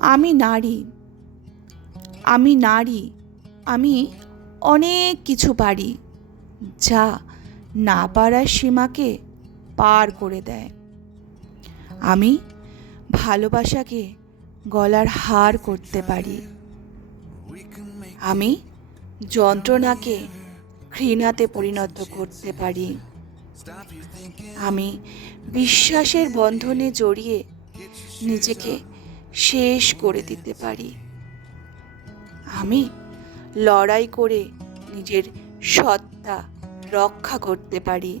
আমি নারী, আমি নারী, আমি অনেক কিছু পারি, যা না পারার সীমাকে পার করে দেয়। আমি ভালোবাসাকে গলার হার করতে পারি। আমি যন্ত্রণাকে ঘৃণাতে পরিণত করতে পারি। আমি বিশ্বাসের বন্ধনে জড়িয়ে নিজেকে শেষ করে দিতে পারি। আমি লড়াই করে নিজের সত্তা রক্ষা করতে পারি।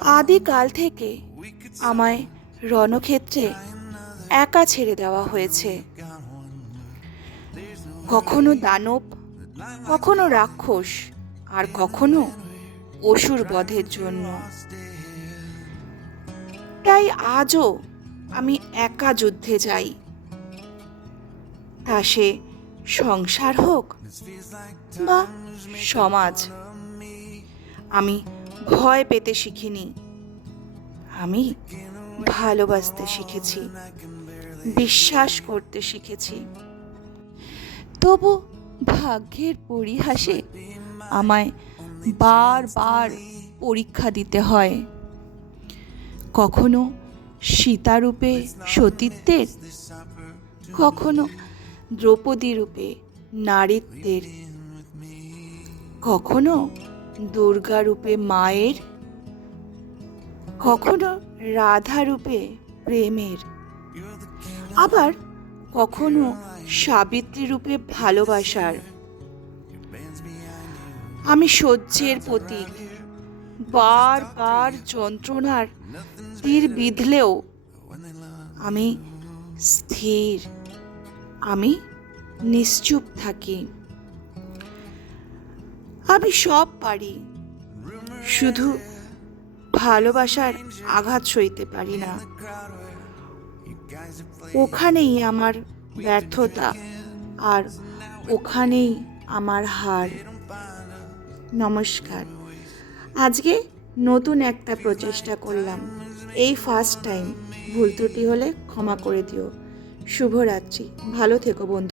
আদিকাল থেকে আমায় রণক্ষেত্রে একা ছেড়ে দেওয়া হয়েছে, কখনো দানব, কখনো রাক্ষস, আর কখনো অসুর বধের জন্য। তাই আজও আমি একা যুদ্ধে যাই, তা সে সংসার হোক বা সমাজ। আমি ভয় পেতে শিখিনি, আমি ভালোবাসতে শিখেছি, বিশ্বাস করতে শিখেছি। তবু ভাগ্যের পরিহাসে আমায় বারবার পরীক্ষা দিতে হয়, কখনো সীতারূপে সতীত্বের, কখনো দ্রৌপদী রূপে নারীত্বের, কখনো দুর্গা রূপে মায়ের, কখনো রাধা রূপে প্রেমের, আবার কখনো সাবিত্রী রূপে ভালোবাসার। আমি সহ্যের প্রতীক, বারবার যন্ত্রণার তীর বিঁধলেও আমি স্থির, আমি নিশ্চুপ থাকি। আমি সব পারি, শুধু ভালোবাসার আঘাত সইতে পারি না। ওখানেই আমার ব্যর্থতা, আর ওখানেই আমার হার। নমস্কার। আজকে নতুন একটা প্রচেষ্টা করলাম, এই ফার্স্ট টাইম। ভুল ত্রুটি হলে ক্ষমা করে দিও। শুভরাত্রি, ভালো থেকো বন্ধু।